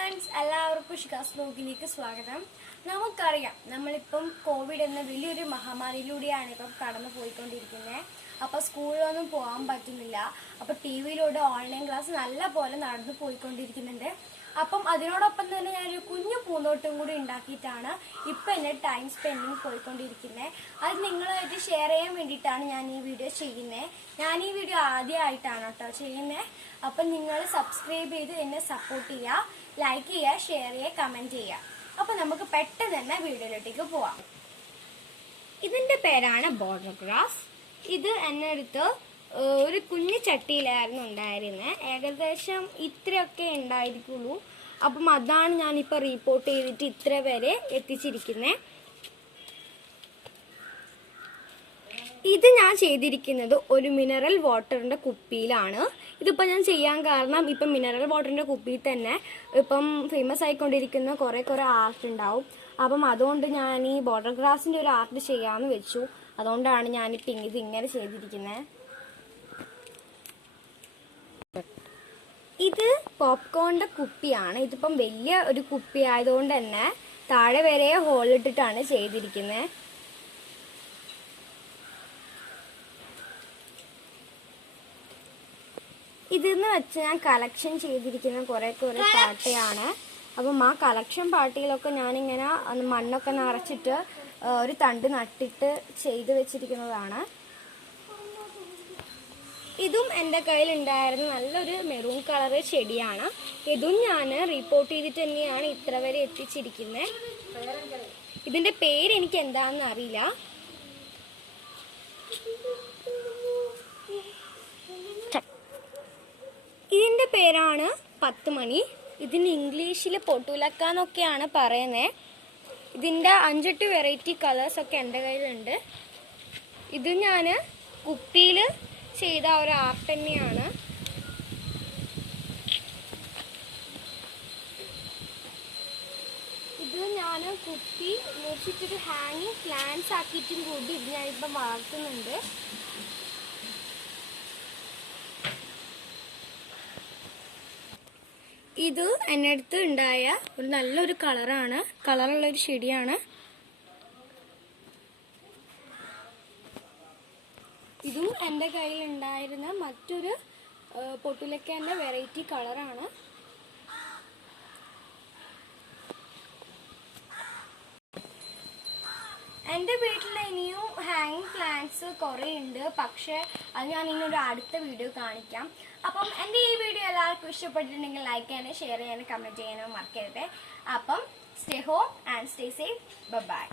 Friends, എല്ലാവർക്കും ഷികാസ് ബ്ലോഗിലേക്ക് സ്വാഗതം. നമുക്കറിയാം, നമ്മളിപ്പം കോവിഡ് എന്ന വലിയൊരു മഹാമാരിയിലൂടെയാണ് ഇപ്പം കടന്നു പോയിക്കൊണ്ടിരിക്കുന്നത്. അപ്പോൾ സ്കൂളിലൊന്നും പോകാൻ പറ്റുന്നില്ല. അപ്പോൾ ടിവിയിലൂടെ ഓൺലൈൻ ക്ലാസ് നല്ല പോലെ നടന്നു പോയിക്കൊണ്ടിരിക്കുന്നുണ്ട്. അപ്പം അതിനോടൊപ്പം തന്നെ ഞാനൊരു കുഞ്ഞു പൂന്തോട്ടം കൂടി ഉണ്ടാക്കിയിട്ടാണ് ഇപ്പം എൻ്റെ ടൈം സ്പെൻഡിങ് പോയിക്കൊണ്ടിരിക്കുന്നത്. അത് നിങ്ങളായിട്ട് ഷെയർ ചെയ്യാൻ വേണ്ടിയിട്ടാണ് ഞാൻ ഈ വീഡിയോ ചെയ്യുന്നത്. ഞാൻ ഈ വീഡിയോ ആദ്യമായിട്ടാണ് കേട്ടോ ചെയ്യുന്നത്. അപ്പം നിങ്ങൾ സബ്സ്ക്രൈബ് ചെയ്ത് എന്നെ സപ്പോർട്ട് ചെയ്യുക, ലൈക്ക് ചെയ്യുക, ഷെയർ ചെയ്യുക, കമൻറ്റ് ചെയ്യുക. അപ്പം നമുക്ക് പെട്ടെന്ന് തന്നെ വീഡിയോയിലോട്ടേക്ക് പോവാം. ഇതിൻ്റെ പേരാണ് ബോർഡർ ഗ്രാസ്. ഇത് എന്നെ അടുത്ത് ഒരു കുഞ്ഞു ചട്ടിയിലായിരുന്നു ഉണ്ടായിരുന്നത്. ഏകദേശം ഇത്രയൊക്കെ ഉണ്ടായിരിക്കുള്ളൂ. അപ്പം അതാണ് ഞാനിപ്പോൾ റീപോർട്ട് ചെയ്തിട്ട് ഇത്ര വരെ എത്തിച്ചിരിക്കുന്നത്. ഇത് ഞാൻ ചെയ്തിരിക്കുന്നത് ഒരു മിനറൽ വാട്ടറിൻ്റെ കുപ്പിയിലാണ്. ഇതിപ്പോൾ ഞാൻ ചെയ്യാൻ കാരണം ഇപ്പം മിനറൽ വാട്ടറിൻ്റെ കുപ്പിയിൽ തന്നെ ഇപ്പം ഫേമസ് ആയിക്കൊണ്ടിരിക്കുന്ന കുറേ ആർട്ട് ഉണ്ടാവും. അപ്പം അതുകൊണ്ട് ഞാൻ ഈ ബോർഡർ ഗ്രാസിൻ്റെ ഒരു ആർട്ട് ചെയ്യാമെന്ന് വെച്ചു. അതുകൊണ്ടാണ് ഞാനിപ്പോൾ ഇത് ഇങ്ങനെ ചെയ്തിരിക്കുന്നത്. ഇത് പോപ്കോണിൻ്റെ കുപ്പിയാണ്. ഇതിപ്പം വലിയ ഒരു കുപ്പി ആയതുകൊണ്ട് തന്നെ താഴെ വരെ ഹോളിട്ടിട്ടാണ് ചെയ്തിരിക്കുന്നത്. ഇതെന്ന് വെച്ച് ഞാൻ കളക്ഷൻ ചെയ്തിരിക്കുന്ന കുറേ പാട്ടയാണ്. അപ്പം ആ കളക്ഷൻ പാർട്ടിയിലൊക്കെ ഞാനിങ്ങനെ മണ്ണൊക്കെ നിറച്ചിട്ട് ഒരു തണ്ട് നട്ടിട്ട് ചെയ്ത് വെച്ചിരിക്കുന്നതാണ്. ഇതും എൻ്റെ കയ്യിലുണ്ടായിരുന്ന നല്ലൊരു മെറൂൺ കളർ ചെടിയാണ്. ഇതും ഞാൻ റീപോർട്ട് ചെയ്തിട്ട് തന്നെയാണ് ഇത്ര വരെ എത്തിച്ചിരിക്കുന്നത്. ഇതിൻ്റെ പേര് എനിക്ക് എന്താണെന്ന് അറിയില്ല. ഇതിൻ്റെ പേരാണ് 10 മണി. ഇതിന് ഇംഗ്ലീഷിൽ പൊട്ടുലക്ക എന്നൊക്കെയാണ് പറയുന്നത്. ഇതിൻ്റെ 5-8 വെറൈറ്റി കളേഴ്സൊക്കെ എൻ്റെ കയ്യിലുണ്ട്. ഇത് ഞാൻ കുപ്പിയിൽ ചെയ്ത ഒരു ആർട്ട് തന്നെയാണ്. ഇത് ഞാൻ കുപ്പി മുറിച്ചിട്ടൊരു ഹാങ്ങിങ് പ്ലാന്റ്സ് ആക്കിയിട്ടും കൂടി ഇത് ഞാനിപ്പം വളർത്തുന്നുണ്ട്. ഇത് എൻ്റെ അടുത്ത് ഉണ്ടായ ഒരു നല്ലൊരു കളറുള്ളൊരു ചെടിയാണ്. ഇതും എൻ്റെ കയ്യിലുണ്ടായിരുന്ന മറ്റൊരു പൊട്ടുലക്കേൻ്റെ വെറൈറ്റി കളറാണ്. എൻ്റെ വീട്ടിൽ ഇനിയും ഹാങ്ങിങ് പ്ലാന്റ്സ് കുറേ ഉണ്ട്. പക്ഷേ അത് ഞാൻ ഇന്നൊരു അടുത്ത വീഡിയോ കാണിക്കാം. അപ്പം എൻ്റെ ഈ വീഡിയോ എല്ലാവർക്കും ഇഷ്ടപ്പെട്ടിട്ടുണ്ടെങ്കിൽ ലൈക്ക് ചെയ്യാനും ഷെയർ ചെയ്യാനും കമൻറ്റ് ചെയ്യാനും മറക്കരുത്. അപ്പം stay home and stay safe. By.